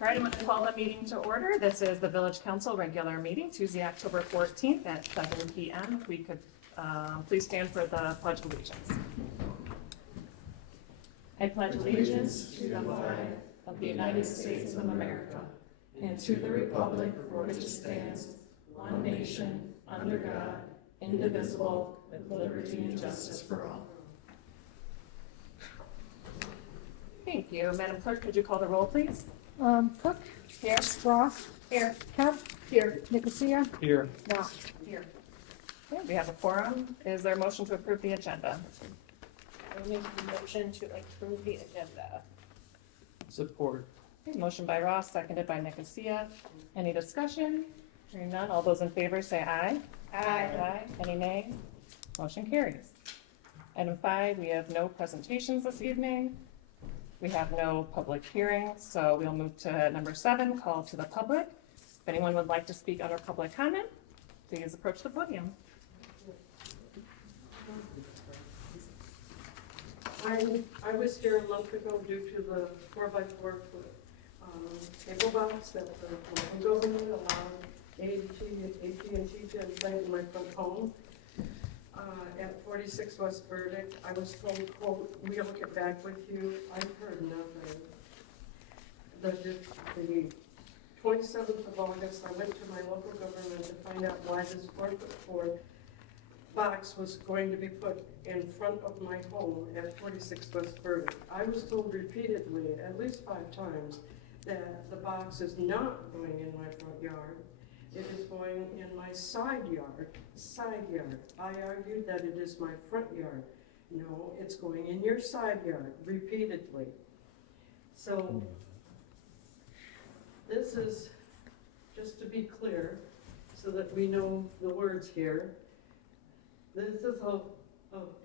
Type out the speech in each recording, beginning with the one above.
All right, I'm going to call the meeting to order. This is the Village Council regular meeting, Tuesday, October 14th at 7 p.m. If we could please stand for the Pledge of Allegiance. I pledge allegiance to the flag of the United States of America and to the republic for which it stands, one nation, under God, indivisible, with liberty and justice for all. Thank you. Madam Clerk, could you call the roll, please? Cook. Here. Ross. Here. Kemp. Here. Nicosia. Here. Knopf. Here. Okay, we have a quorum. Is there a motion to approve the agenda? I make a motion to approve the agenda. Support. Okay, motion by Ross, seconded by Nicosia. Any discussion? Hearing none, all those in favor say aye. Aye. Any nay? Motion carries. Item 5, we have no presentations this evening. We have no public hearings, so we'll move to number 7, call to the public. If anyone would like to speak under public comment, please approach the podium. I was here a month ago due to the 4x4 cable box that the local government allowed AT&T to implant in my front home. At 46 West Verdict, I was told, quote, "We'll get back with you." I've heard nothing. The 27th of August, I went to my local government to find out why this 4x4 box was going to be put in front of my home at 46 West Verdict. I was told repeatedly, at least 5 times, that the box is not going in my front yard. It is going in my side yard. I argued that it is my front yard. No, it's going in your side yard, repeatedly. So, this is, just to be clear, so that we know the words here, this is of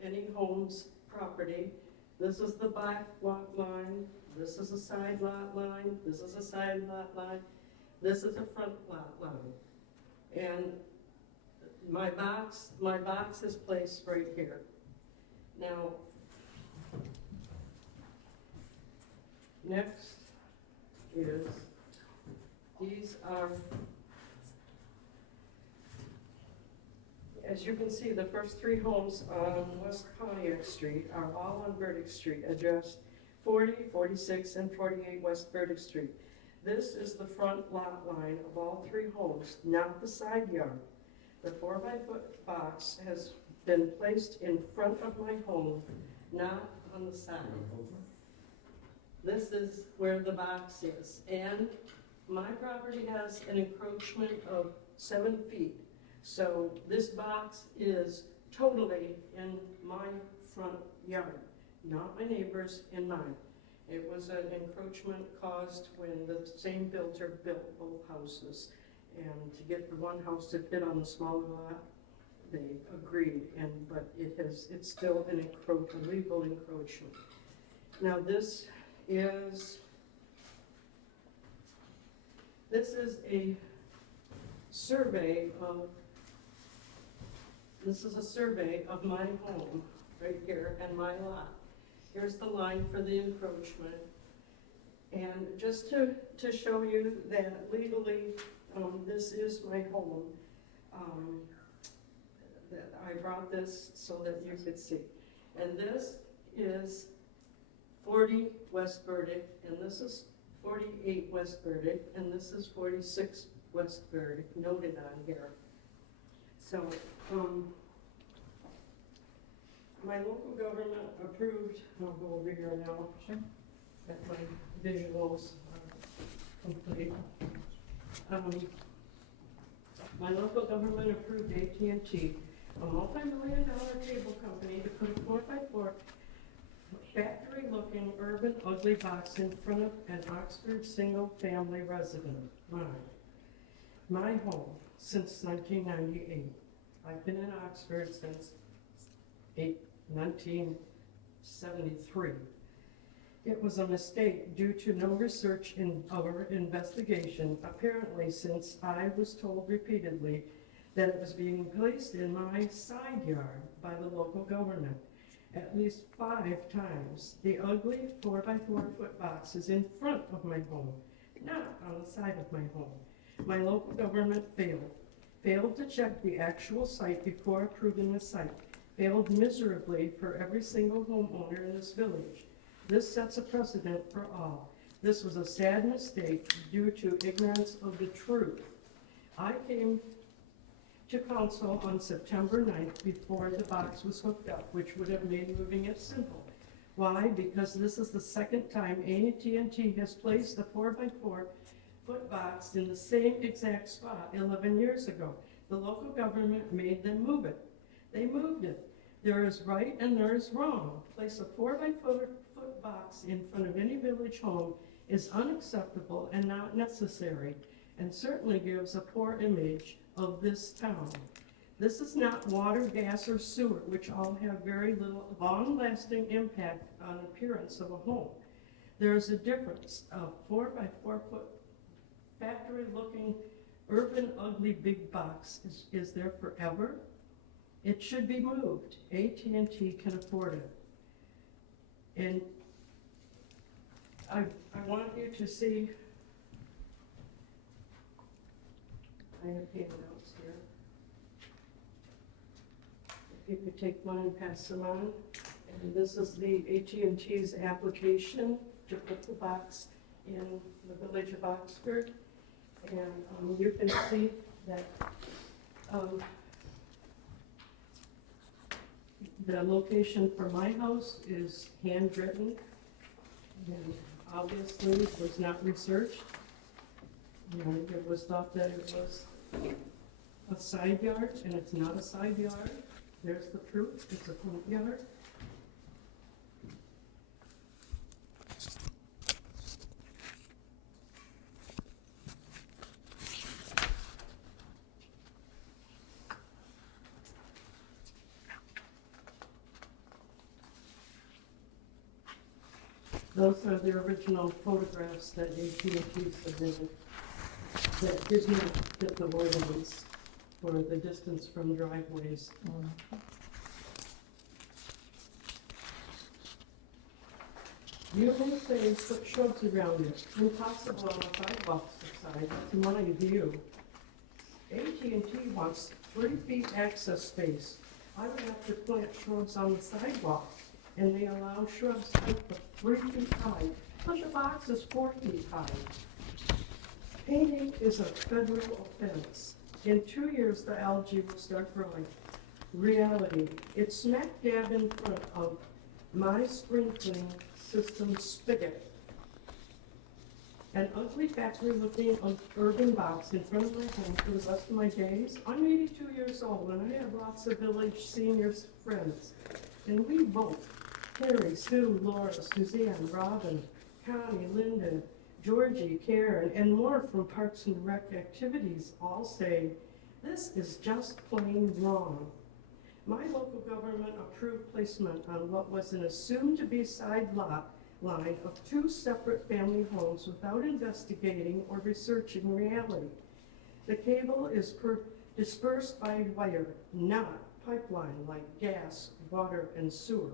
any home's property. This is the back lot line, this is a side lot line, this is a side lot line, this is a front lot line. And my box is placed right here. Now, next is, these are, as you can see, the first 3 homes on West Pontiac Street are all on Verdict Street, addressed 40, 46, and 48 West Verdict Street. This is the front lot line of all 3 homes, not the side yard. The 4x4 box has been placed in front of my home, not on the side. This is where the box is, and my property has an encroachment of 7 feet. So this box is totally in my front yard, not my neighbor's, in mine. It was an encroachment caused when the same builder built both houses. And to get the one house to fit on the smaller lot, they agreed, but it's still a legal encroachment. Now this is a survey of my home right here and my lot. Here's the line for the encroachment. And just to show you that legally, this is my home, that I brought this so that you could see. And this is 40 West Verdict, and this is 48 West Verdict, and this is 46 West Verdict, noted on here. So, my local government approved, I'll go over here now, that my visuals are complete. My local government approved AT&T, a multi-million-dollar cable company, to put a 4x4 factory-looking urban ugly box in front of an Oxford single-family resident, my home, since 1998. I've been in Oxford since 1973. It was a mistake due to no research in our investigation, apparently, since I was told repeatedly that it was being placed in my side yard by the local government. At least 5 times. The ugly 4x4 foot box is in front of my home, not on the side of my home. My local government failed to check the actual site before approving the site, failed miserably for every single homeowner in this village. This sets a precedent for all. This was a sad mistake due to ignorance of the truth. I came to council on September 9th before the box was hooked up, which would have made moving it simple. Why? Because this is the second time AT&T has placed a 4x4 foot box in the same exact spot 11 years ago. The local government made them move it. They moved it. There is right and there is wrong. Place a 4x4 foot box in front of any village home is unacceptable and not necessary, and certainly gives a poor image of this town. This is not water, gas, or sewer, which all have very little long-lasting impact on appearance of a home. There is a difference. A 4x4 foot factory-looking, urban, ugly big box is there forever. It should be moved. AT&T can afford it. And I want you to see, I have handouts here. If you could take one and pass them on. And this is the AT&T's application to put the box in the village of Oxford. And you can see that the location for my house is handwritten, and obviously was not researched. And it was thought that it was a side yard, and it's not a side yard. There's the proof, it's a front yard. Those are the original photographs that AT&T submitted that did not fit the ordinance for the distance from driveways. You may say put shrubs around it, impossible on a sidewalk side, that's my view. AT&T wants 3 feet access space. I would have to plant shrubs on the sidewalk, and they allow shrubs up to 3 feet high, but the box is 4 feet high. Painting is a federal offense. In 2 years, the algae will start growing. Reality, it's smack dab in front of my sprinkling system spigot. An ugly factory-looking urban box in front of my home for the rest of my days. I'm 82 years old, and I have lots of village seniors friends. And we both, Carrie, Sue, Laura, Suzanne, Robin, Connie, Linda, Georgie, Karen, and more from Parks and Rec activities all say, this is just plain wrong. My local government approved placement on what was an assumed-to-be side lot line of 2 separate family homes without investigating or researching reality. The cable is dispersed by wire, not pipeline like gas, water, and sewer.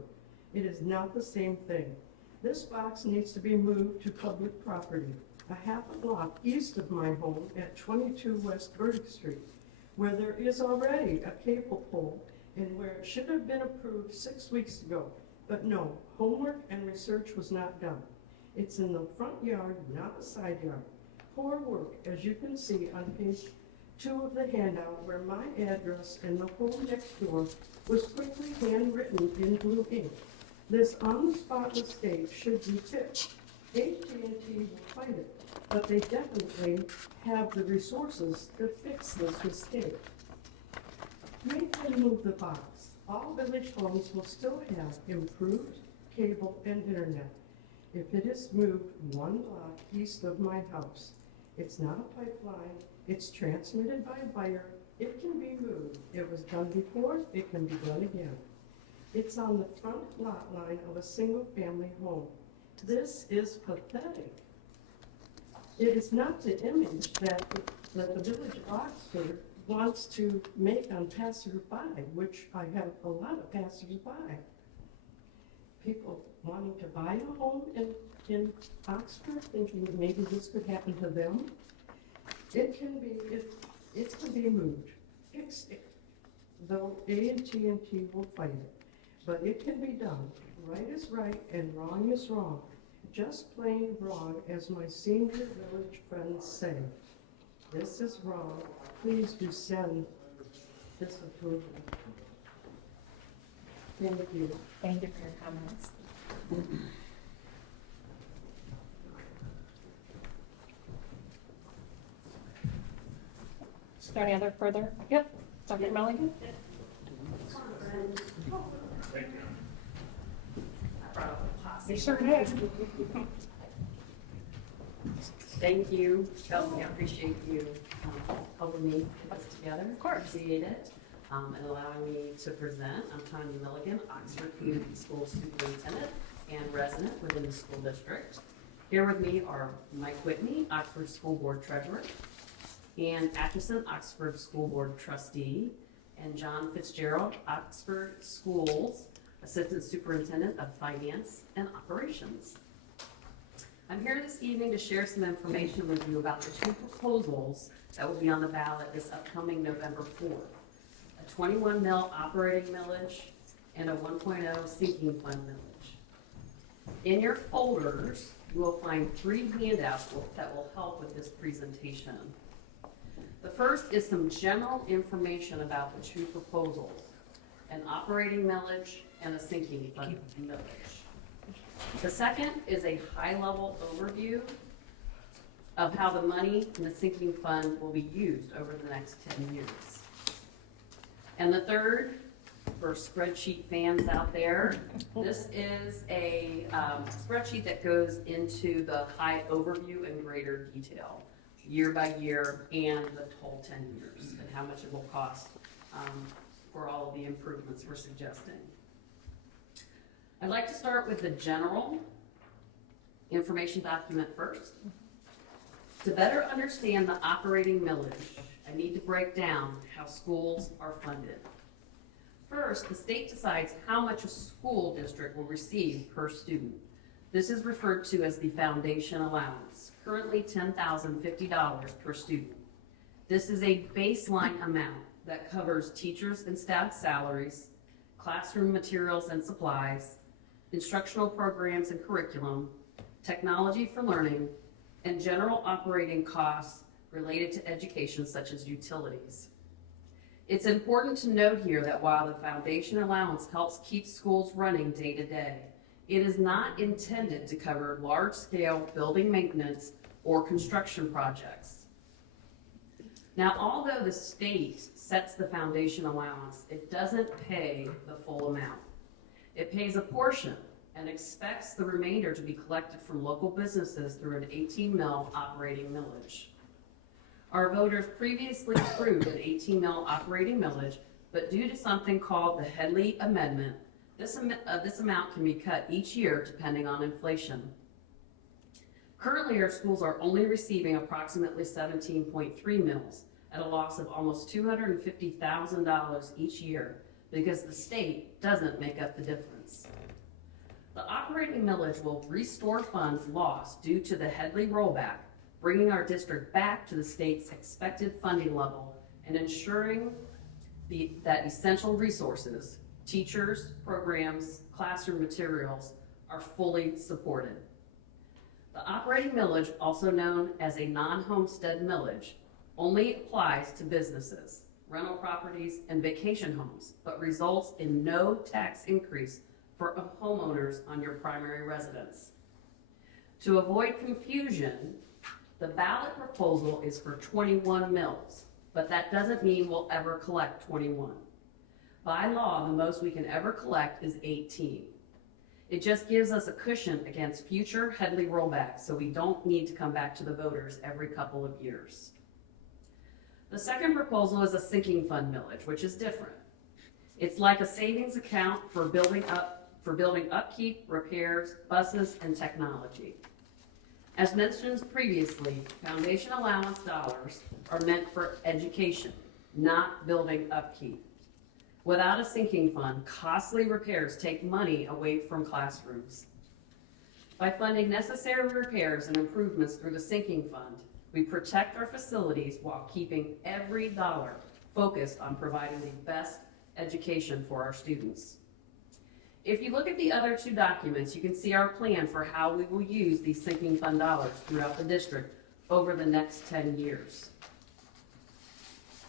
It is not the same thing. This box needs to be moved to public property, a half a block east of my home at 22 West Burdick Street, where there is already a cable pole and where it should have been approved 6 weeks ago. But no, homework and research was not done. It's in the front yard, not the side yard. Poor work, as you can see on page 2 of the handout, where my address and the home next door was quickly handwritten in blue ink. This on-the-spot mistake should be fixed. AT&T will fight it, but they definitely have the resources to fix this mistake. Make them move the box. All village homes will still have improved cable and internet if it is moved 1 block east of my house. It's not a pipeline, it's transmitted by wire, it can be moved. It was done before, it can be done again. It's on the front lot line of a single-family home. This is pathetic. It is not the image that the village of Oxford wants to make on passersby, which I have a lot of passersby. people wanting to buy a home in Oxford, thinking that maybe this could happen to them. It can be moved, fixed it, though AT&T will fight it. But it can be done. Right is right and wrong is wrong. Just plain wrong, as my senior village friends say. This is wrong. Please do send this approval. Thank you. Thank you for your comments. Is there any other further? Yep, Dr. Mulligan? You sure did. Thank you, Chelsea, I appreciate you helping me put this together. Of course. Appreciate it, and allowing me to present. I'm Tanya Milligan, Oxford Community School Superintendent and resident within the school district. Here with me are Mike Whitney, Oxford School Board Treasurer, Ann Atchison, Oxford School Board Trustee, and John Fitzgerald, Oxford Schools Assistant Superintendent of Finance and Operations. I'm here this evening to share some information with you about the two proposals that will be on the ballot this upcoming November 4th. A 21 mil operating millage and a 1.0 sinking fund millage. In your folders, you will find 3 handouts that will help with this presentation. The first is some general information about the two proposals, an operating millage and a sinking fund millage. The second is a high-level overview of how the money in the sinking fund will be used over the next 10 years. And the third, for spreadsheet fans out there, this is a spreadsheet that goes into the high overview in greater detail, year by year, and the whole 10 years, and how much it will cost for all of the improvements we're suggesting. I'd like to start with the general information document first. To better understand the operating millage, I need to break down how schools are funded. First, the state decides how much a school district will receive per student. This is referred to as the foundation allowance, currently $10,050 per student. This is a baseline amount that covers teachers and staff salaries, classroom materials and supplies, instructional programs and curriculum, technology for learning, and general operating costs related to education such as utilities. It's important to note here that while the foundation allowance helps keep schools running day to day, it is not intended to cover large-scale building maintenance or construction projects. Now, although the state sets the foundation allowance, it doesn't pay the full amount. It pays a portion and expects the remainder to be collected from local businesses through an 18 mil operating millage. Our voters previously approved an 18 mil operating millage, but due to something called the Headley Amendment, this amount can be cut each year depending on inflation. Currently, our schools are only receiving approximately 17.3 mils at a loss of almost $250,000 each year because the state doesn't make up the difference. The operating millage will restore funds lost due to the Headley rollback, bringing our district back to the state's expected funding level and ensuring that essential resources, teachers, programs, classroom materials, are fully supported. The operating millage, also known as a non-homestead millage, only applies to businesses, rental properties, and vacation homes, but results in no tax increase for homeowners on your primary residence. To avoid confusion, the ballot proposal is for 21 mils, but that doesn't mean we'll ever collect 21. By law, the most we can ever collect is 18. It just gives us a cushion against future Headley rollbacks, so we don't need to come back to the voters every couple of years. The second proposal is a sinking fund millage, which is different. It's like a savings account for building upkeep, repairs, buses, and technology. As mentioned previously, foundation allowance dollars are meant for education, not building upkeep. Without a sinking fund, costly repairs take money away from classrooms. By funding necessary repairs and improvements through the sinking fund, we protect our facilities while keeping every dollar focused on providing the best education for our students. If you look at the other two documents, you can see our plan for how we will use these sinking fund dollars throughout the district over the next 10 years.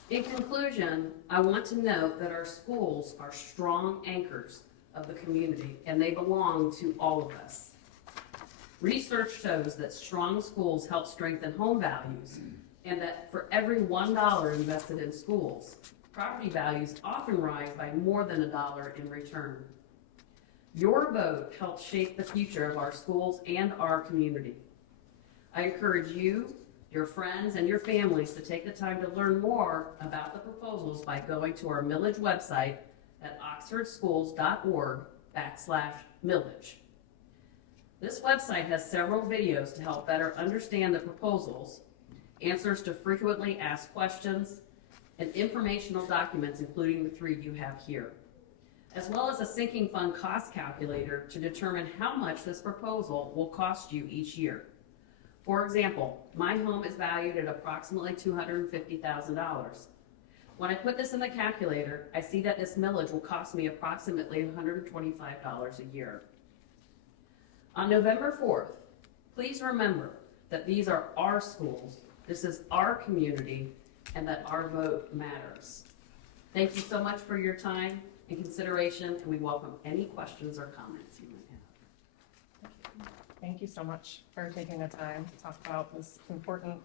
In conclusion, I want to note that our schools are strong anchors of the community, and they belong to all of us. Research shows that strong schools help strengthen home values, and that for every $1 invested in schools, property values often rise by more than $1 in return. Your vote helps shape the future of our schools and our community. I encourage you, your friends, and your families to take the time to learn more about the proposals by going to our millage website at oxfordschools.org/millage. This website has several videos to help better understand the proposals, answers to frequently asked questions, and informational documents, including the 3 you have here, as well as a sinking fund cost calculator to determine how much this proposal will cost you each year. For example, my home is valued at approximately $250,000. When I put this in the calculator, I see that this millage will cost me approximately $125 a year. On November 4th, please remember that these are our schools, this is our community, and that our vote matters. Thank you so much for your time and consideration, and we welcome any questions or comments you might have. Thank you so much for taking the time to talk about this important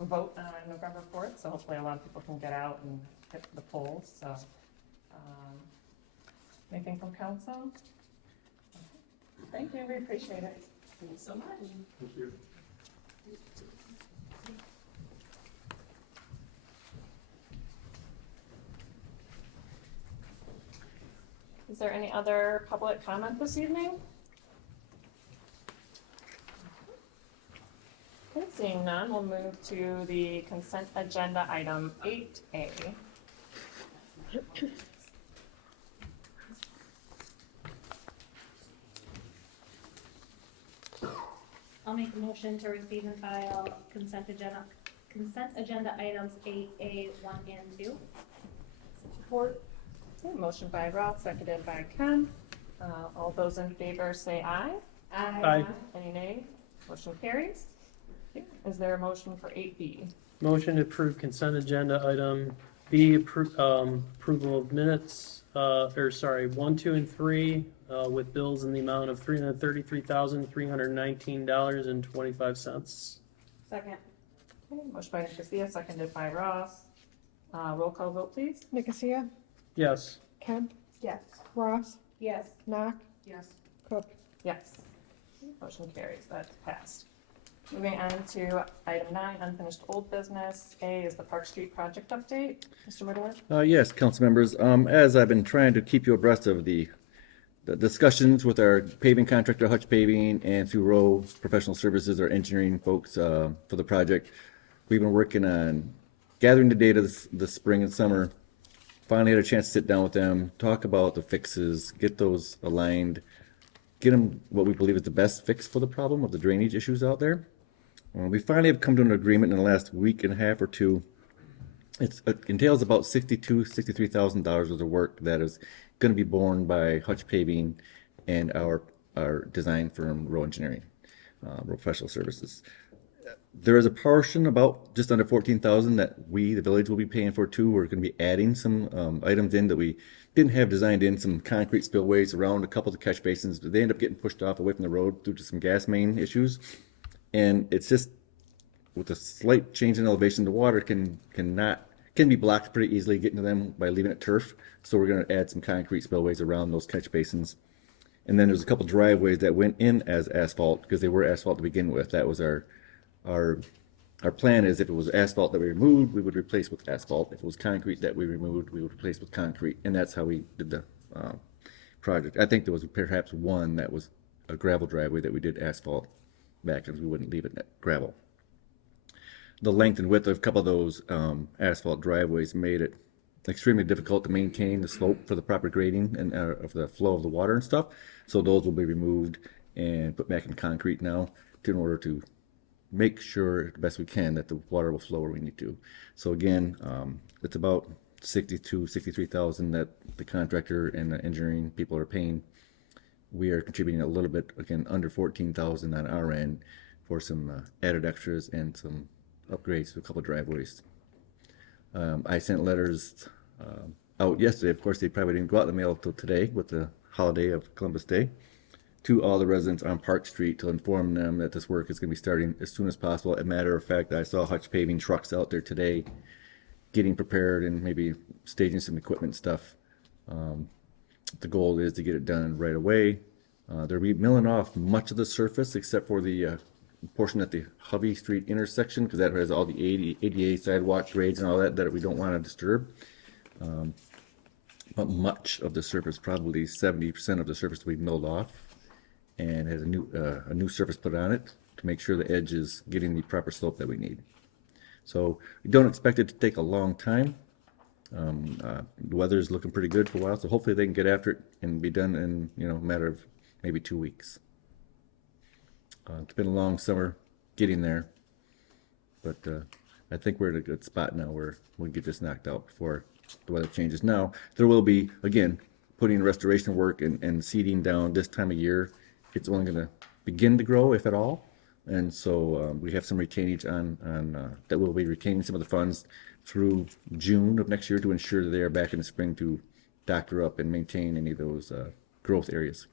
vote on November 4th. So hopefully a lot of people can get out and hit the polls. So, anything from council? Thank you, we appreciate it. Thank you so much. Thank you. Is there any other public comment this evening? Okay, seeing none, we'll move to the consent agenda item 8A. I'll make a motion to receive and file consent agenda items 8A, 1 and 2. Support. Okay, motion by Ralph, seconded by Ken. All those in favor say aye. Aye. Any nay? Motion carries. Okay, is there a motion for 8B? Motion to approve consent agenda item B, approval of minutes, 1, 2, and 3, with bills in the amount of $333,319.25. Second. Okay, motion by Nicosia, seconded by Ross. Roll call vote, please. Nicosia, Yes. Kemp, Yes. Ross, Yes. Knock, Yes. Cook. Yes. Motion carries, that's passed. Moving on to item 9, unfinished old business. A is the Park Street project update. Mr. Middleton? Yes, council members, as I've been trying to keep you abreast of the discussions with our paving contractor, Hutch Paving, and through Rowe Professional Services, our engineering folks, for the project, we've been working on gathering the data this spring and summer. Finally had a chance to sit down with them, talk about the fixes, get those aligned, get them what we believe is the best fix for the problem of the drainage issues out there. We finally have come to an agreement in the last week and a half or two. It entails about $63,000 worth of work that is going to be borne by Hutch Paving and our design firm, Rowe Engineering, Rowe Professional Services. There is a portion, about just under $14,000, that we, the village, will be paying for too. We're going to be adding some items in that we didn't have designed in, some concrete spillways around a couple of the catch basins. They end up getting pushed off away from the road due to some gas main issues. And it's just, with a slight change in elevation, the water can be blocked pretty easily getting to them by leaving it turf. So we're going to add some concrete spillways around those catch basins. And then there's a couple driveways that went in as asphalt because they were asphalt to begin with. That was our plan is if it was asphalt that we removed, we would replace with asphalt. If it was concrete that we removed, we would replace with concrete. And that's how we did the project. I think there was perhaps one that was a gravel driveway that we did asphalt back because we wouldn't leave it gravel. The length and width of a couple of those asphalt driveways made it extremely difficult to maintain the slope for the proper grading and of the flow of the water and stuff. So those will be removed and put back in concrete now in order to make sure the best we can that the water will flow where we need to. So again, it's about 63,000 that the contractor and the engineering people are paying. We are contributing a little bit, again, under 14,000 on our end for some added extras and some upgrades to a couple driveways. I sent letters out yesterday. Of course, they probably didn't go out in the mail until today with the holiday of Columbus Day, to all the residents on Park Street to inform them that this work is going to be starting as soon as possible. As a matter of fact, I saw Hutch Paving trucks out there today getting prepared and maybe staging some equipment stuff. The goal is to get it done right away. They'll be milling off much of the surface except for the portion at the Hovey Street intersection, because that has all the ADA sidewalk grades and all that that we don't want to disturb. But much of the surface, probably 70% of the surface, will be milled off and has a new surface put on it to make sure the edge is getting the proper slope that we need. So we don't expect it to take a long time. The weather's looking pretty good for a while, so hopefully they can get after it and be done in a matter of maybe 2 weeks. It's been a long summer getting there, but I think we're at a good spot now where we get this knocked out before the weather changes. Now there will be, again, putting restoration work and seeding down this time of year. It's only going to begin to grow, if at all. And so we have some retainage on that we'll be retaining some of the funds through June of next year to ensure that they are back in the spring to doctor up and maintain any of those growth areas.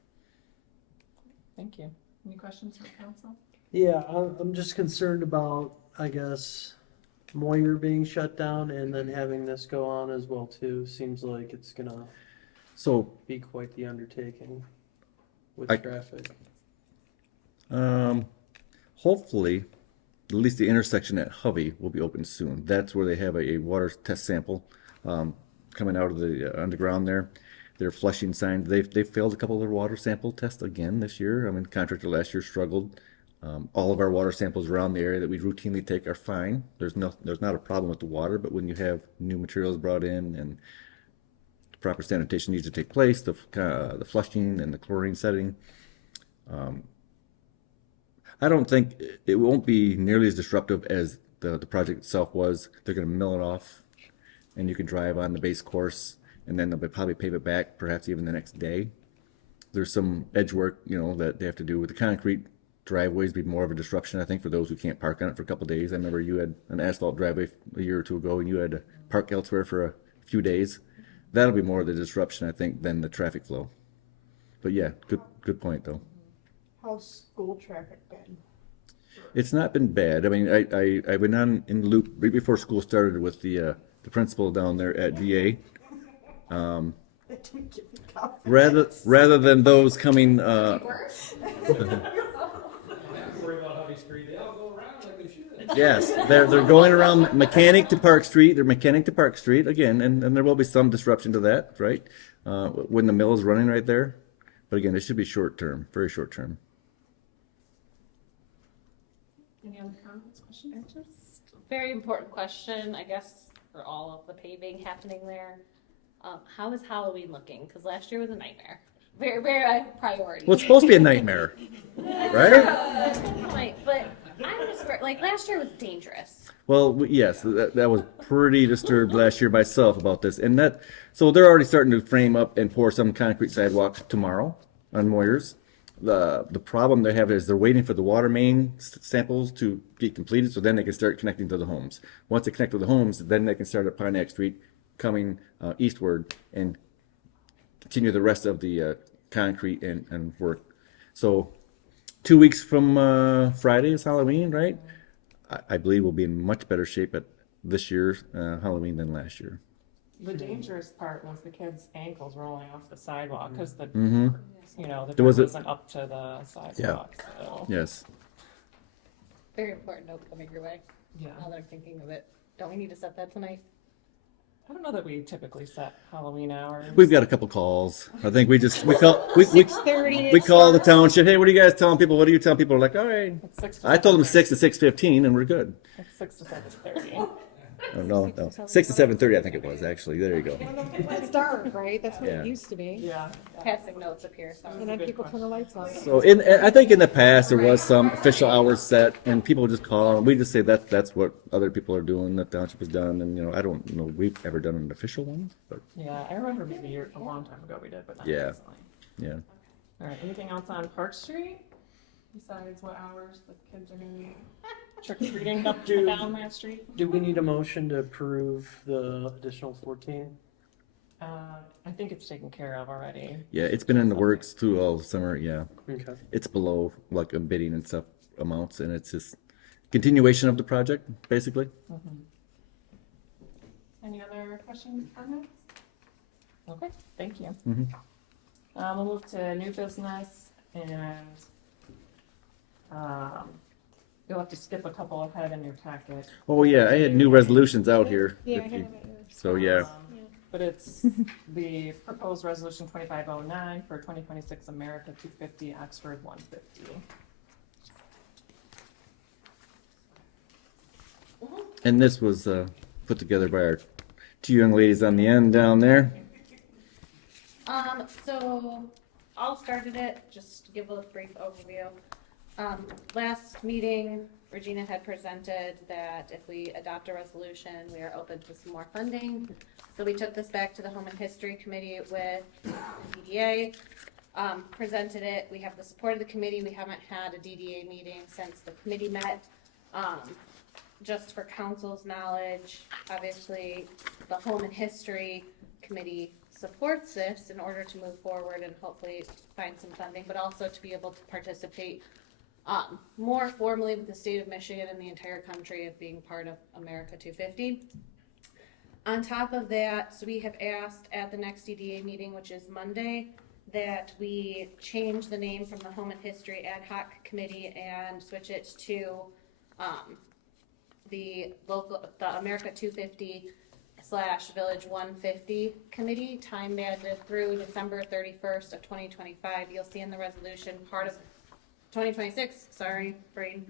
Thank you. Any questions from council? Yeah, I'm just concerned about, I guess, Moyer being shut down and then having this go on as well too. Seems like it's gonna So be quite the undertaking with I- traffic. hopefully, at least the intersection at Hovey will be open soon. That's where they have a water test sample coming out of the underground there. They're flushing signs. They've failed a couple of their water sample tests again this year. I mean, contractor last year struggled. All of our water samples around the area that we routinely take are fine. There's not a problem with the water, but when you have new materials brought in and the proper sanitation needs to take place, the flushing and the chlorine setting, I don't think it won't be nearly as disruptive as the project itself was. They're going to mill it off, and you can drive on the base course, and then they'll probably pave it back, perhaps even the next day. There's some edge work, that they have to do with the concrete. Driveways be more of a disruption, I think, for those who can't park on it for a couple of days. I remember you had an asphalt driveway a year or two ago, and you had to park elsewhere for a few days. That'll be more of the disruption, I think, than the traffic flow. But yeah, good point, though. How's school traffic been? It's not been bad. I mean, I went on in the loop right before school started with the principal down there at VA. It didn't give me confidence. Rather than those coming, yes, they're going around Mechanic to Park Street. They're Mechanic to Park Street again, and there will be some disruption to that, right? When the mill is running right there. But again, it should be short term, very short term. Any other comments, questions? Very important question, I guess, for all of the paving happening there. How is Halloween looking? Because last year was a nightmare. Very, very high priority. Well, it's supposed to be a nightmare, right? Right, but I was like last year was dangerous. Well, yes, that was pretty disturbed last year myself about this, and so they're already starting to frame up and pour some concrete sidewalks tomorrow on Moyers. The problem they have is they're waiting for the water main samples to get completed, so then they can start connecting to the homes. Once they connect to the homes, then they can start at Pontiac Street, coming eastward and continue the rest of the concrete and work. So 2 weeks from Friday is Halloween, right? I believe we'll be in much better shape at this year's Halloween than last year. The dangerous part was the kids' ankles rolling off the sidewalk because the Mm-hmm. the There was dirt a- wasn't up to the sidewalk. So Yes. Very important note coming your way. yeah, Now that I'm thinking of it, don't we need to set that tonight? I don't know that we typically set Halloween hours. We've got a couple calls. I think we call 6:30. we call the township. Hey, what are you guys telling people? What do you tell people? We're like, all right. It's 6 to I told them 7:30. 6 to 6:15, and we're good. It's 6 to 7:30. Oh, no, no, 6 to 7:30, I think it was, actually. There you go. It's dark, right? That's what Yeah. it used to be. Yeah. Passing notes up here, so. And then people turn the lights off. So I think in the past, there was some official hours set, and people would just call, and we just say that's what other people are doing, that the township has done, and, I don't know, we've ever done an official one, but, Yeah, I remember maybe a long time ago we did, but not Yeah. recently. yeah. All right, anything else on Park Street? Besides what hours the kids are gonna be trick-or-treating up and down that street? Do we need a motion to approve the additional 14? I think it's taken care of already. Yeah, it's been in the works through all summer, yeah. Okay. It's below, like, a bidding and stuff amounts, and it's just continuation of the project, basically. Any other questions, comments? Okay, thank you. Mhm. We'll move to new business and, you'll have to skip a couple ahead in your packet. Oh, yeah, I had new resolutions out here. Yeah, I if have you- it here. So, yeah. But it's the proposed resolution 2509 for 2026 America 250, Oxford 150. And this was put together by our two young ladies on the end down there. So I'll started it, just to give a brief overview. Last meeting, Regina had presented that if we adopt a resolution, we are open to some more funding. So we took this back to the Home and History Committee with DDA, presented it. We have the support of the committee. We haven't had a DDA meeting since the committee met. Just for council's knowledge, obviously, the Home and History Committee supports this in order to move forward and hopefully find some funding, but also to be able to participate more formally with the state of Michigan and the entire country of being part of America 250. On top of that, so we have asked at the next DDA meeting, which is Monday, that we change the name from the Home and History Ad Hoc Committee and switch it to the America 250 / Village 150 Committee, time banded through December 31st of 2025. You'll see in the resolution part of 2026, sorry, brain.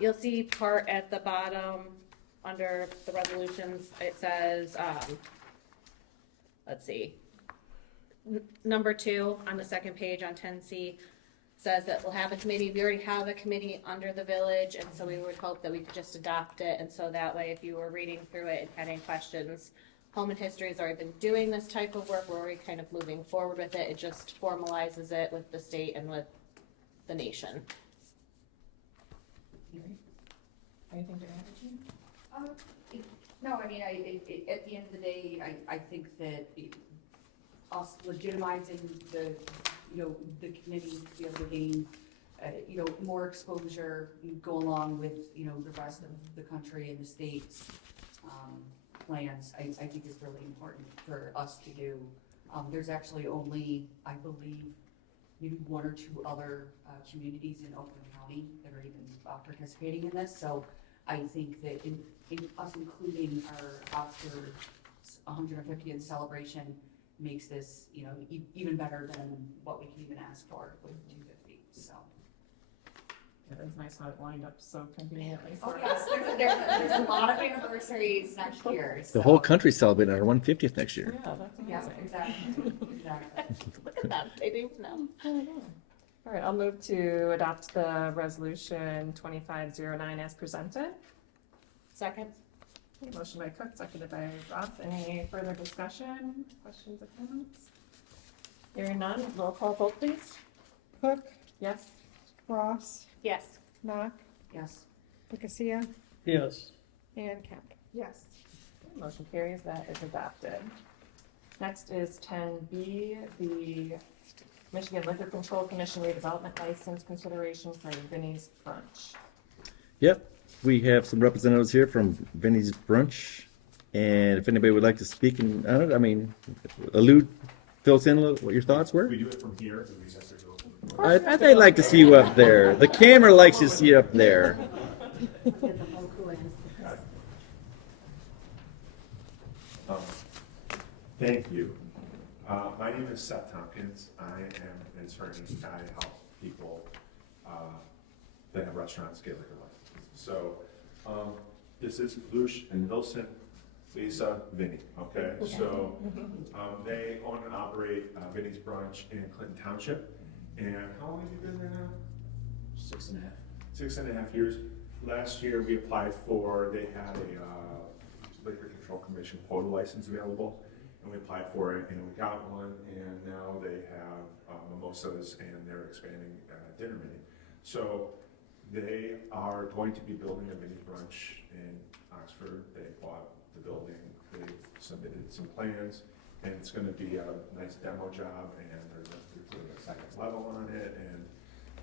You'll see part at the bottom under the resolutions, it says, let's see, number 2 on the second page on 10C says that we'll have a committee. We already have a committee under the village, and so we would hope that we could just adopt it. And so that way, if you were reading through it and had any questions, Home and History has already been doing this type of work. We're already kind of moving forward with it. It just formalizes it with the state and with the nation. Anything to add, Jean? No, I mean, at the end of the day, I think that us legitimizing the, the committee to be able to gain, more exposure, go along with, the rest of the country and the state's, plans, I think is really important for us to do. There's actually only, I believe, maybe 1 or 2 other, communities in Oakland County that are even participating in this, so I think that in us including our Oxford 150th celebration makes this, even better than what we can even ask for with 250, so. Yeah, it's nice how it lined up so conveniently. Oh, yes, there's a lot of anniversaries next year. The whole country's celebrating our 150th next year. Yeah, that's Yeah, amazing. exactly. Look at them, they didn't know. All right, I'll move to adopt the resolution 2509 as presented. Second? Motion by Cook, seconded by Roth. Any further discussion, questions or comments? Hearing none, roll call vote please. Cook, Yes? Ross, Yes. Knock, Yes. Nicosia, Yes. and Kemp. Yes. Motion carries, that is adopted. Next is 10B, the Michigan Liquor Control Commission redevelopment license consideration for Vinnie's Brunch. Yep, we have some representatives here from Vinnie's Brunch, and if anybody would like to speak on it, I mean, fill us in a little, what your thoughts were? We do it from here, so we just have to go. I'd like to see you up there. The camera likes to see you up there. Thank you. My name is Seth Tompkins. I am an attorney. I help people that have restaurants get liquor licenses. So this is Lush and Wilson, Lisa, Vinny, okay? So, they own and operate Vinny's Brunch in Clinton Township. And how long have you been there now? 6.5. 6.5 years. Last year, we applied for, they had a liquor control commission quota license available, and we applied for it, and we got one, and now they have mimosas, and they're expanding dinner menu. So they are going to be building a mini brunch in Oxford. They bought the building, they've submitted some plans, and it's gonna be a nice demo job, and they're putting a second level on it, and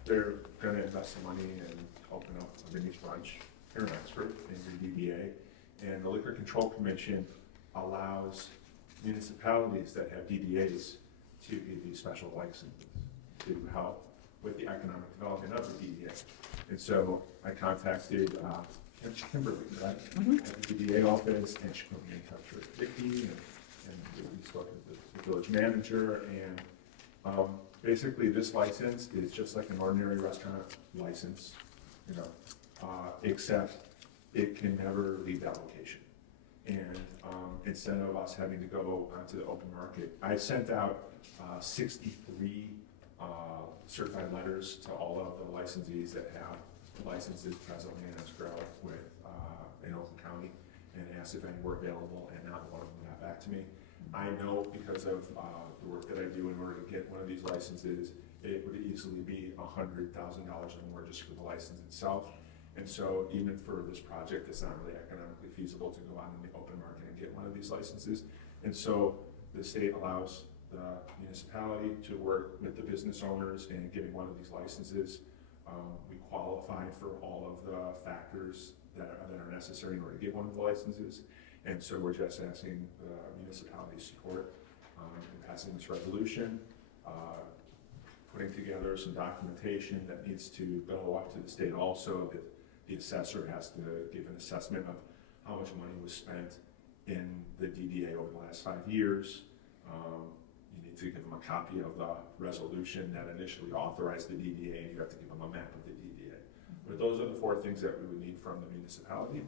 they're gonna invest some money and open up a mini brunch here in Oxford in the DDA. And the Liquor Control Commission allows municipalities that have DDAs to give these special licenses to help with the economic development of the DDA. And so I contacted Kimberly, right, at the DDA office, and she put me in touch with Vicki, and we spoke to the village manager, and basically this license is just like an ordinary restaurant license, you know, except it can never leave that location. And instead of us having to go onto the open market, I sent out 63 certified letters to all of the licensees that have licenses presently in escrow with in Oakland County, and asked if any were available, and not one of them got back to me. I know because of the work that I do in order to get one of these licenses, it would easily be $100,000 or more just for the license itself. And so even for this project, it's not really economically feasible to go out in the open market and get one of these licenses. And so the state allows the municipality to work with the business owners in getting one of these licenses. We qualify for all of the factors that are necessary in order to get one of the licenses. And so we're just asking the municipality's support in passing this resolution, putting together some documentation that needs to go up to the state also, that the assessor has to give an assessment of how much money was spent in the DDA over the last 5 years. You need to give them a copy of the resolution that initially authorized the DDA, and you have to give them a map of the DDA. But those are the 4 things that we would need from the municipality.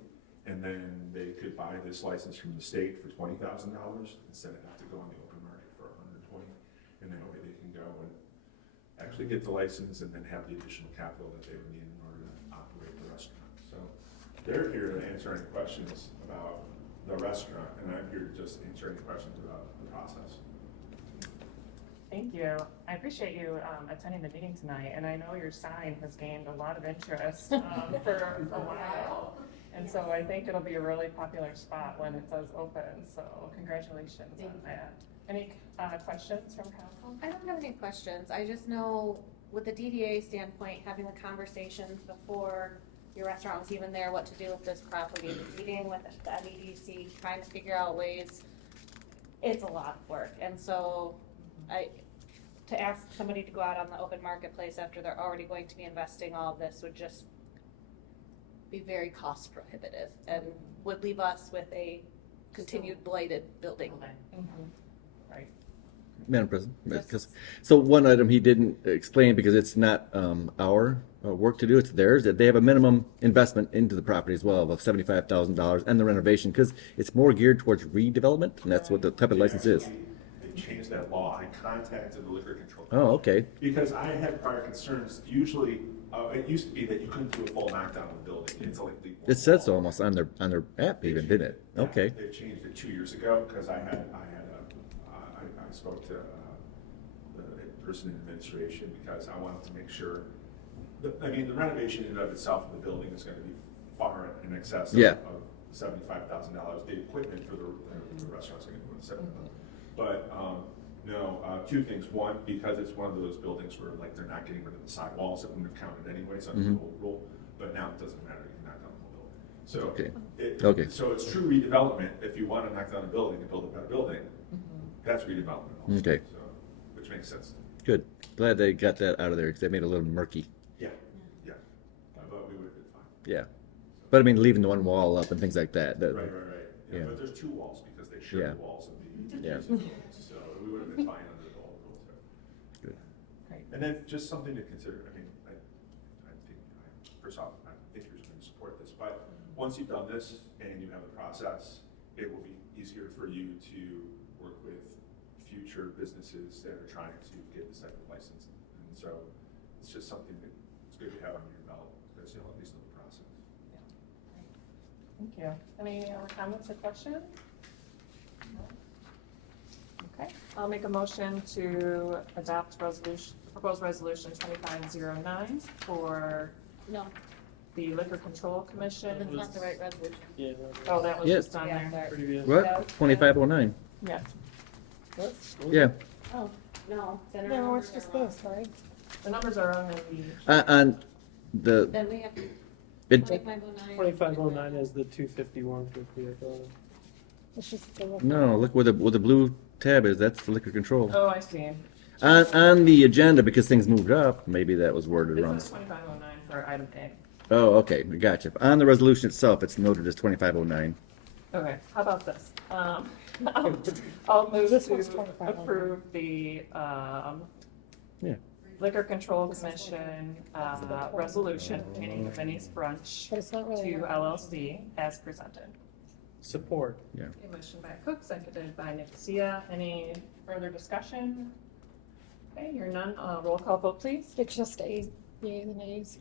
And then they could buy this license from the state for $20,000 instead of have to go on the open market for $120,000. And that way they can go and actually get the license and then have the additional capital that they would need in order to operate the restaurant. So they're here to answer any questions about the restaurant, and I'm here to just answer any questions about the process. Thank you. I appreciate you attending the meeting tonight, and I know your sign has gained a lot of interest for a while. And so I think it'll be a really popular spot when it does open, so congratulations on that. Any questions from council? I don't have any questions. I just know with the DDA standpoint, having the conversations before your restaurant was even there, what to do with this property, meeting with the MEDC, trying to figure out ways, it's a lot of work. And so to ask somebody to go out on the open marketplace after they're already going to be investing all of this would just be very cost prohibitive and would leave us with a continued blighted building. Right. Madam President, Yes. so one item he didn't explain, because it's not our work to do, it's theirs, that they have a minimum investment into the property as well of $75,000 and the renovation, because it's more geared towards redevelopment, and that's what the type of license is. They changed that law. I contacted the liquor control. Oh, okay. Because I had prior concerns. Usually, it used to be that you couldn't do a full knockdown of the building. It's like the It said so almost on their app even, didn't it? Yeah, Okay. They changed it 2 years ago because I spoke to the person in administration because I wanted to make sure. The renovation in and of itself of the building is going to be far in excess Yeah. of $75,000. The equipment for the restaurants are going to go into $7,000. But no, 2 things. One, because it's one of those buildings where like they're not getting rid of the side walls, it wouldn't have counted anyways under the old rule. But now it doesn't matter. You can knock down the whole building. So Okay. So it's true redevelopment. If you want to knock down a building and build a better building, that's redevelopment also. Okay. So, which makes sense. Good. Glad they got that out of there, because they made it a little murky. Yeah. But we would have been fine. Yeah. But I mean, leaving the one wall up and things like that. Right. Yeah. But there's 2 walls because they share Yeah. the walls of the Yeah. adjacent buildings. So we would have been fine under the old rules there. Good. Great. And then just something to consider. I think, first off, I think you're going to support this, but once you've done this and you have the process, it will be easier for you to work with future businesses that are trying to get this type of license. And so it's just something that it's good to have under your belt, because you'll at least know the process. Thank you. Any other comments or questions? No? Okay, I'll make a motion to adopt resolution, proposed resolution 2509 for No, the Liquor Control Commission. it's not the right resolution. Yeah. Oh, that was Yes. just on Yeah, there. sorry. Previous. What? 2509. Yeah. Yeah. Oh, no. then No, our it's just numbers this, right? The numbers are on the, On the, are wrong. Then we have it, 2509. 2509 is the 25150, I thought. It's just the. no, look where the blue tab is, that's the liquor control. oh, I see. On the agenda, because things moved up, maybe that was worded This wrong. is 2509 for item A. Oh, okay, gotcha. On the resolution itself, it's noted as 2509. Okay, how about this? I'll move This one's to 2509. approve the Yeah. Liquor Control Commission resolution pertaining to Vinnie's Brunch But it's not really. to LLC as presented. Support. A motion by Cook, seconded by Nicosia. Any further discussion? Okay, hearing none, roll call vote, please. It's just A's, yeas and A's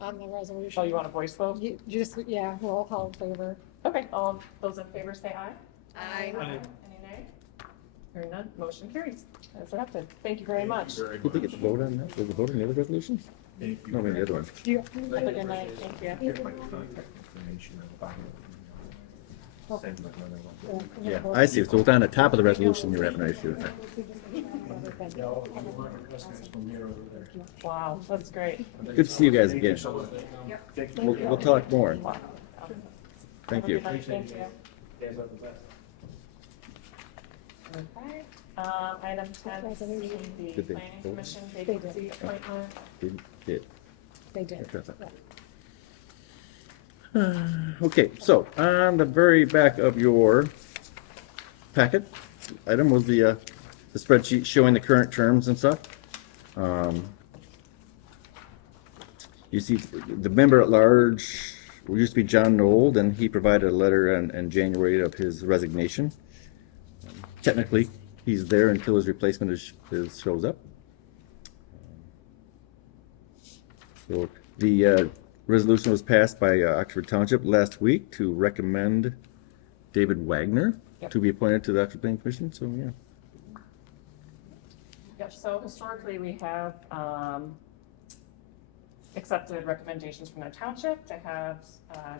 on the resolution. Oh, you want a voice vote? You just, yeah, roll call in favor. Okay, all those in favor say aye. Aye. Aye. Any nay? Hearing none, motion carries. As adopted. Thank you very much. Very Did we get much. the vote on that? Was the vote on the other resolution? Thank you No, maybe the very other one. much. Do you? Have a good night. Thank you. Get my contact information at the bottom of the email. Send my mother one. Yeah, I see. So it's on the top of the resolution, you're having an issue with that. Wow, that's great. Good to see you guys again. We'll talk more. Wow. Thank Have a you. good night. Thank you. Okay, item 10, C, the Did they Planning vote? Commission did. vacancy appointment. Did. They did. Okay, so on the very back of your packet item was the spreadsheet showing the current terms and stuff. You see, the member at large used to be John Nold, and he provided a letter in January of his resignation. Technically, he's there until his replacement shows up. So the resolution was passed by Oxford Township last week to recommend David Wagner Yep. to be appointed to the Oxford Planning Commission, so yeah. Yep, so historically, we have accepted recommendations from the township to have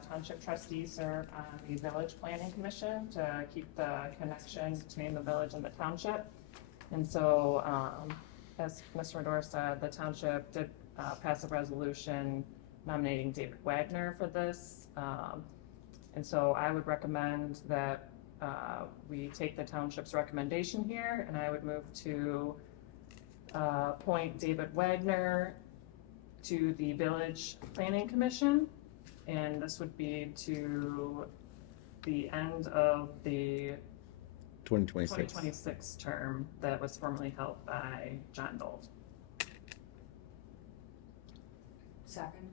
township trustees serve on the village planning commission to keep the connection between the village and the township. And so, as Mr. Redor said, the township did pass a resolution nominating David Wagner for this. And so I would recommend that we take the township's recommendation here, and I would move to appoint David Wagner to the Village Planning Commission, and this would be to the end of the 2026. 2026 term that was formerly held by John Dold. Second?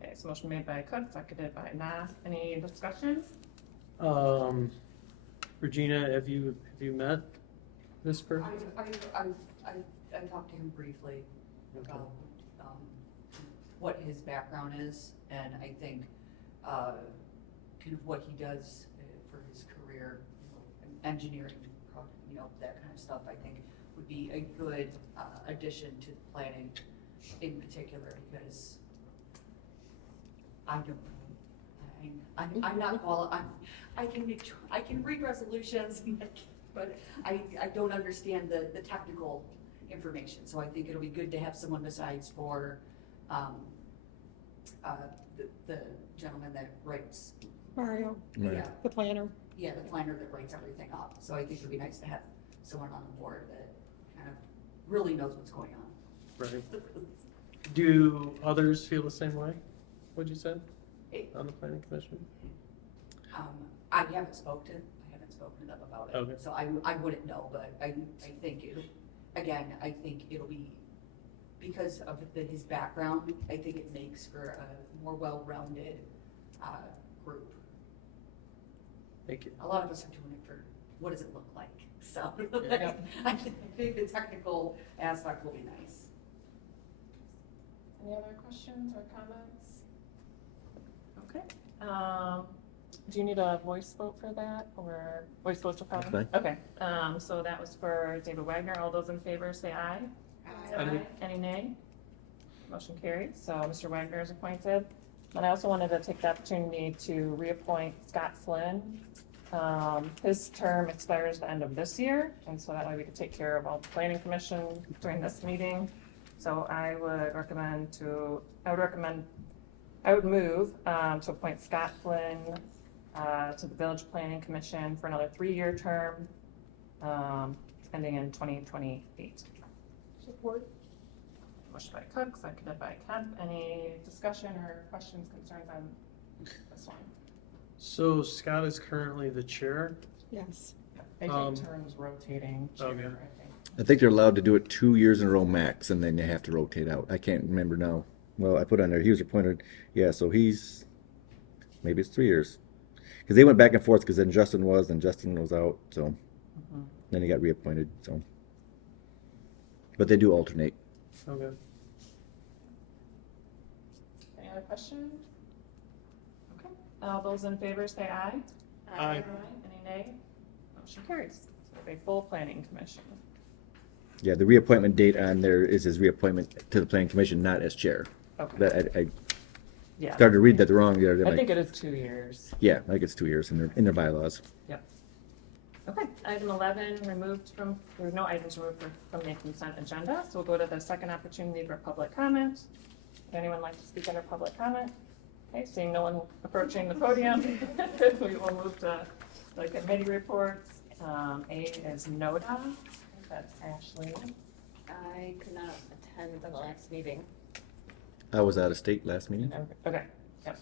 Okay, so motion made by Cook, seconded by Nah. Any discussion? Regina, have you met this person? I talked to him briefly about what his background is, and I think kind of what he does for his career, engineering, that kind of stuff, I think would be a good addition to planning in particular, because I don't know. I'm not qualified. I can read resolutions, but I don't understand the technical information. So I think it'll be good to have someone besides for the gentleman that writes, Mario, Right. yeah, the planner. the planner that writes everything up. So I think it'd be nice to have someone on the board that kind of really knows what's going on. Right. Do others feel the same way? What'd you say on the planning commission? I haven't spoken to them about it. Okay. So I wouldn't know, but I think I think it'll be, because of his background, I think it makes for a more well-rounded Thank you. A lot of us are doing it for, what does it look like? So, Yeah. I think the technical aspect will be nice. Any other questions or comments? Okay. Do you need a voice vote for that, or voice vote to That's problem? fine. Okay, so that was for David Wagner. All those in favor say aye. Aye. Any nay? Motion carried, so Mr. Wagner is appointed. And I also wanted to take the opportunity to reappoint Scott Flynn. His term expires the end of this year, and so that way we could take care of all the planning commission during this meeting. So I would move to appoint Scott Flynn to the Village Planning Commission for another 3-year term, ending in 2028. Support. Motion by Cook, seconded by Kemp. Any discussion or questions, concerns on this one? So Scott is currently the chair. Yes. I Um, think terms rotating chair, okay. I think. I think they're allowed to do it 2 years in a row max, and then they have to rotate out. I can't remember now. Well, I put on there, he was appointed, yeah, so maybe it's 3 years. Because they went back and forth, because then Justin was out, so, Mhm. then he got reappointed, so. But they do alternate. Okay. Any other questions? Okay, all those in favor say aye. Aye. Any nay? Motion carries. So we have a full planning commission. Yeah, the reappointment date on there is his reappointment to the planning commission, not as chair. Okay, But I yeah. started to read that wrong the other day. I like, think it is 2 years. yeah, I think it's 2 years in their bylaws. Okay, item 11 removed from, there were no items removed from the consent agenda, so we'll go to the second opportunity for public comment. Would anyone like to speak under public comment? Okay, seeing no one approaching the podium, we will move to the committee reports. A is NODA, I think that's Ashley. I could not attend the last meeting. I was out of state last meeting. Okay, yep.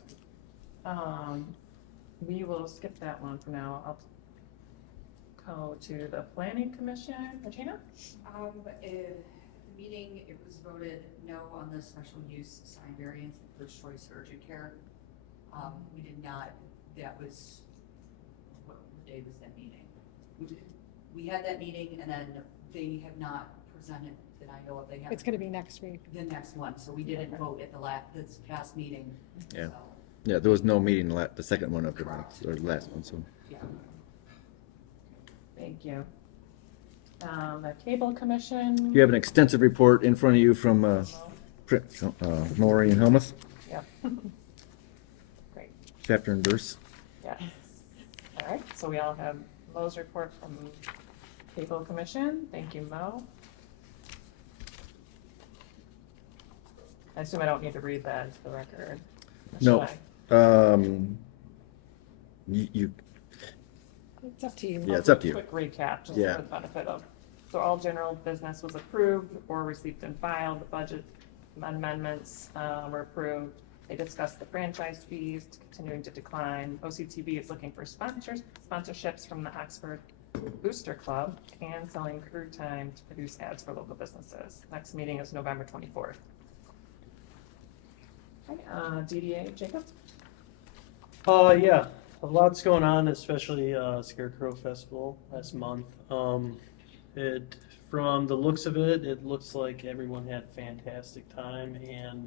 We will skip that one for now. I'll go to the planning commission. Regina? The meeting, it was voted no on the special use sign variance, first choice urgent care. We did not, that was, what day was that meeting? We had that meeting and then they have not presented, that I know of, they have. It's gonna be next week. The next one, so we didn't vote at this past meeting. Yeah. so, Yeah, there was no meeting the second one of the Correct. or the last one, so. Yeah. Thank you. The cable commission. You have an extensive report in front of you from Maureen Helmuth, Yep. Great, chapter and verse. yes. All right, so we all have Mo's report from cable commission. Thank you, Mo. I assume I don't need to read that into the record. Or No. should I? You It's up to you. Yeah, it's up to you. Quick recap, just Yeah. for the benefit of, so all general business was approved or received and filed, the budget amendments were approved. They discussed the franchise fees continuing to decline. OCTV is looking for sponsorships from the Oxford Booster Club and selling crew time to produce ads for local businesses. Next meeting is November 24th. Okay, DDA, Jacob? Yeah, a lot's going on, especially Scarecrow Festival last month. From the looks of it, it looks like everyone had a fantastic time and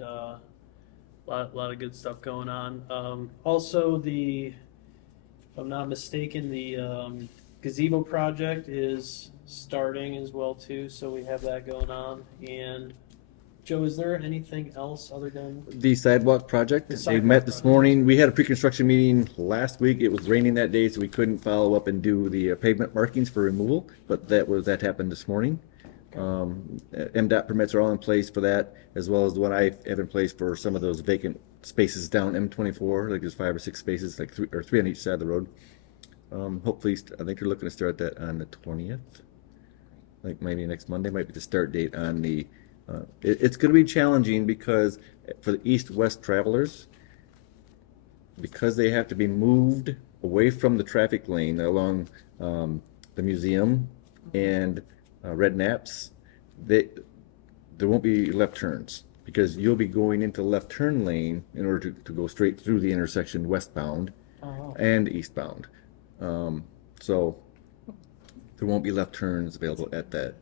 lot of good stuff going on. Also, if I'm not mistaken, the gazebo project is starting as well too, so we have that going on. And Joe, is there anything else other than? The sidewalk project, The they sidewalk met this project. morning. We had a pre-construction meeting last week. It was raining that day, so we couldn't follow up and do the pavement markings for removal, but that happened this morning. MDOT permits are all in place for that, as well as the one I have in place for some of those vacant spaces down M24, like there's 5 or 6 spaces, like three on each side of the road. Hopefully, I think they're looking to start that on the 20th. Like maybe next Monday might be the start date on the, it's gonna be challenging because for the east-west travelers, because they have to be moved away from the traffic lane along the museum and Red Naps, there won't be left turns because you'll be going into the left turn lane in order to go straight through the intersection westbound Oh. and eastbound. So there won't be left turns available at that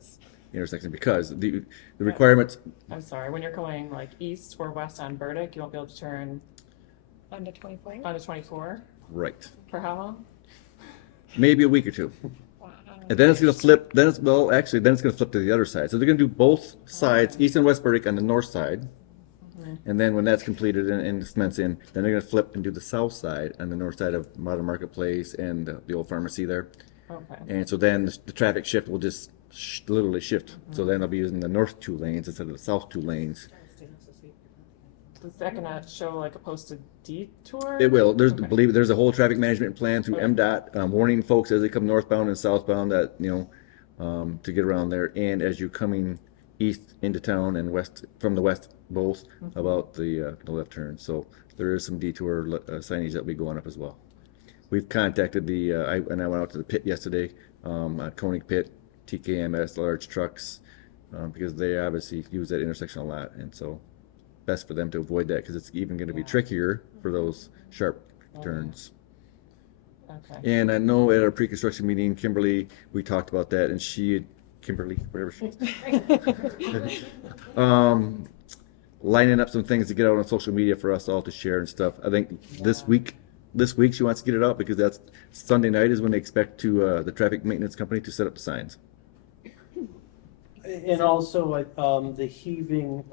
intersection because the requirements, I'm sorry, when you're going like east or west on Burdick, you won't be able to turn Under 24? onto 24 right, for how long? maybe a week or two. Wow. And then it's gonna flip, then it's, well, actually, then it's gonna flip to the other side. So they're gonna do both sides, east and west Burdick on the north side. And then when that's completed and the cement's in, then they're gonna flip and do the south side on the north side of Modern Marketplace and the old pharmacy there. Okay. And so then the traffic shift will just literally shift. So then they'll be using the north 2 lanes instead of the south 2 lanes. Is that gonna show like a posted detour? It will. There's, Okay. believe it, there's a whole traffic management plan through MDOT, warning folks as they come northbound and southbound that, to get around there. And as you're coming east into town and west, from the west both, about the left turn. So there is some detour signage that will be going up as well. We've contacted I went out to the pit yesterday, Koenig Pit, TKMS, large trucks, because they obviously use that intersection a lot. And so best for them to avoid that because it's even going to be Yeah. trickier for those sharp turns. Okay. And I know at our pre-construction meeting, Kimberly, we talked about that, and Kimberly, whatever she is, lining up some things to get out on social media for us all to share and stuff. I think this week she wants to get it out because that's Sunday night is when they expect the traffic maintenance company to set up the signs. And also, the heaving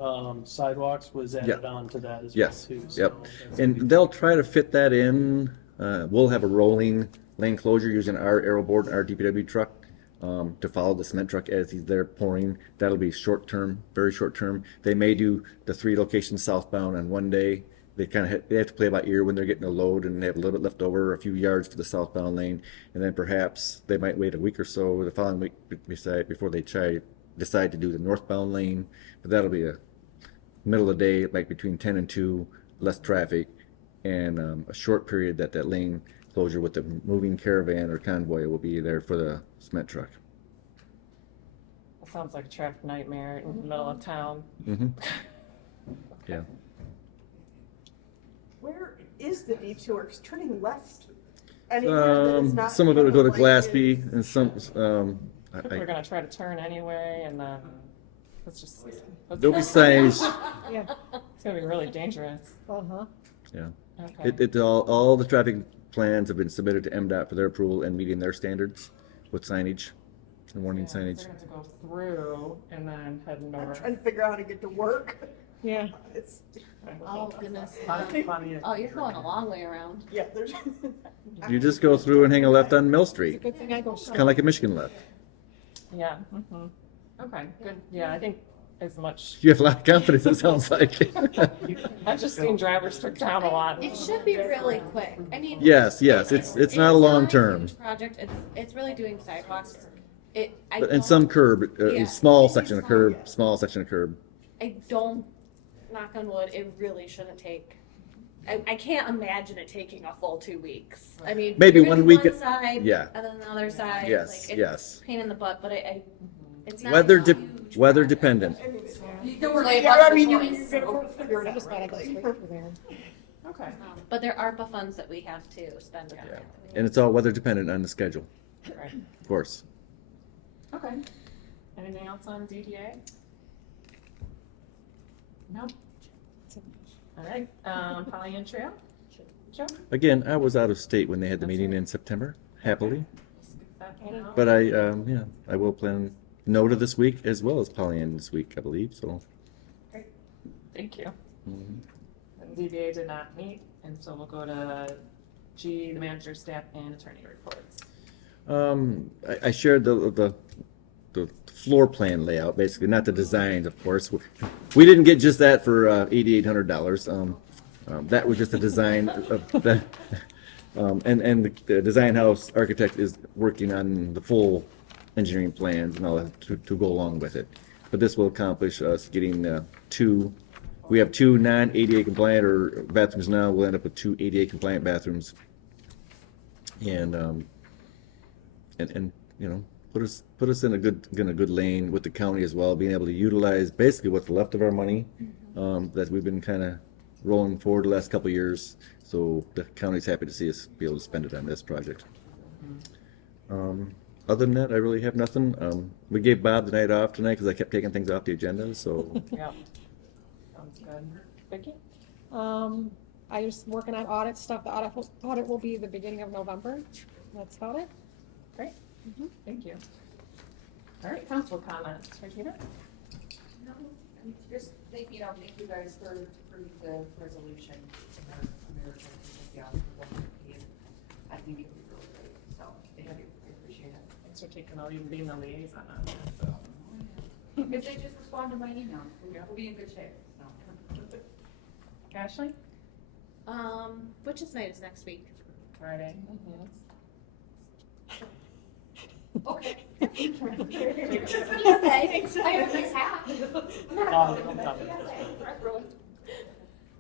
sidewalks was added Yeah. on to that as well Yes, too. yep. So that's- And they'll try to fit that in. We'll have a rolling lane closure using our aero board, our DPW truck, to follow the cement truck as he's there pouring. That'll be short term, very short term. They may do the 3 locations southbound on one day. They they have to play by ear when they're getting a load and they have a little bit left over, a few yards for the southbound lane. And then perhaps they might wait a week or so the following week before they decide to do the northbound lane. But that'll be a middle of the day, like between 10 and 2, less traffic, and a short period that lane closure with the moving caravan or convoy will be there for the cement truck. That sounds like a traffic nightmare in the middle of town. Mm-hmm. Yeah. Where is the detour? 'Cause turning left anywhere that is not. Some of it will go to like Glassby is- and some, People are gonna try to turn anyway, and then it's just. there'll be signs, Yeah. It's gonna be really dangerous. Uh-huh. yeah. Okay. All the traffic plans have been submitted to MDOT for their approval and meeting their standards with signage and warning Yeah, so signage. They're gonna have to go through and then head I'm north. trying to figure out how to get to work. Yeah. It's, Oh, goodness. Pontiac. Oh, you're going a long way around. yeah, there's. You just go through and hang a left on Mill It's a Street. good thing I go It's kind of like a Michigan left. Yeah. Okay, good. Yeah, I think as much, You have a lot of confidence, it sounds like. I've just seen drivers turn down a lot. It should be really quick. I mean. Yes, it's not a long term. huge project. It's really doing sidewalks. I And some curb, Yeah. small section of curb, small section of curb. I don't, knock on wood, it really shouldn't take, I can't imagine it taking a full 2 weeks. I mean. Maybe you're gonna one do week One at- side, yeah. and then the other side. Yes, like, yes. It's pain in the butt, but it's not. Weather a huge weather project. dependent. There were like Yeah, I mean, lots you of gotta choice. figure it I out. just gotta go straight through there. Okay. But there are ARPA funds that we have to spend on Yeah. it. And it's all weather dependent on the schedule, Right. of course. Okay. Anything else on DDA? No? All right, Pollyant Trail? Joe? Again, I was out of state when they had the meeting in September, happily. That came out? But I will plan NOTA this week as well as Pollyant this week, I believe, so. Thank you. Mhm. And ZBA did not meet, and so we'll go to G, the manager, staff, and attorney reports. I shared the floor plan layout, basically, not the designs, of course. We didn't get just that for $8,800. That was just a design of the, and the design house architect is working on the full engineering plans and all that to go along with it. But this will accomplish us getting we have 2 non-ADA compliant or bathrooms now. We'll end up with 2 ADA compliant bathrooms. And put us in a good lane with the county as well, being able to utilize basically what's left of our money that we've been kind of rolling forward the last couple of years. So the county's happy to see us be able to spend it on this project. Other than that, I really have nothing. We gave Bob the night off tonight because I kept taking things off the agenda, so. Yeah. Sounds good. Vicki? I just working on audit stuff. The audit will be the beginning of November. That's about it. Great. Thank you. All right, council comments. Regina? No, I mean, just thank you guys for the resolution. I think it would be really great, so thank you, I appreciate it. Thanks for taking all, you being the liaison on that. If they just respond to my email, we'll be in good shape, so. Ashley? Witches night is next week. Friday. Okay. I have a nice hat.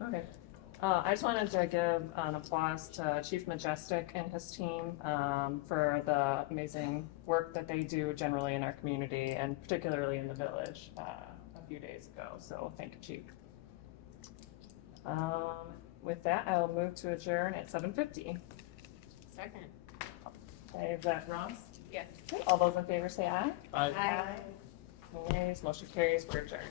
Okay. I just wanted to give an applause to Chief Majestic and his team for the amazing work that they do generally in our community and particularly in the village a few days ago. So thank you, Chief. With that, I'll move to adjourn at 7:50. Second. Okay, is that Ross? Yes. All those in favor say aye. I Aye. Nays, motion carries, we're adjourned.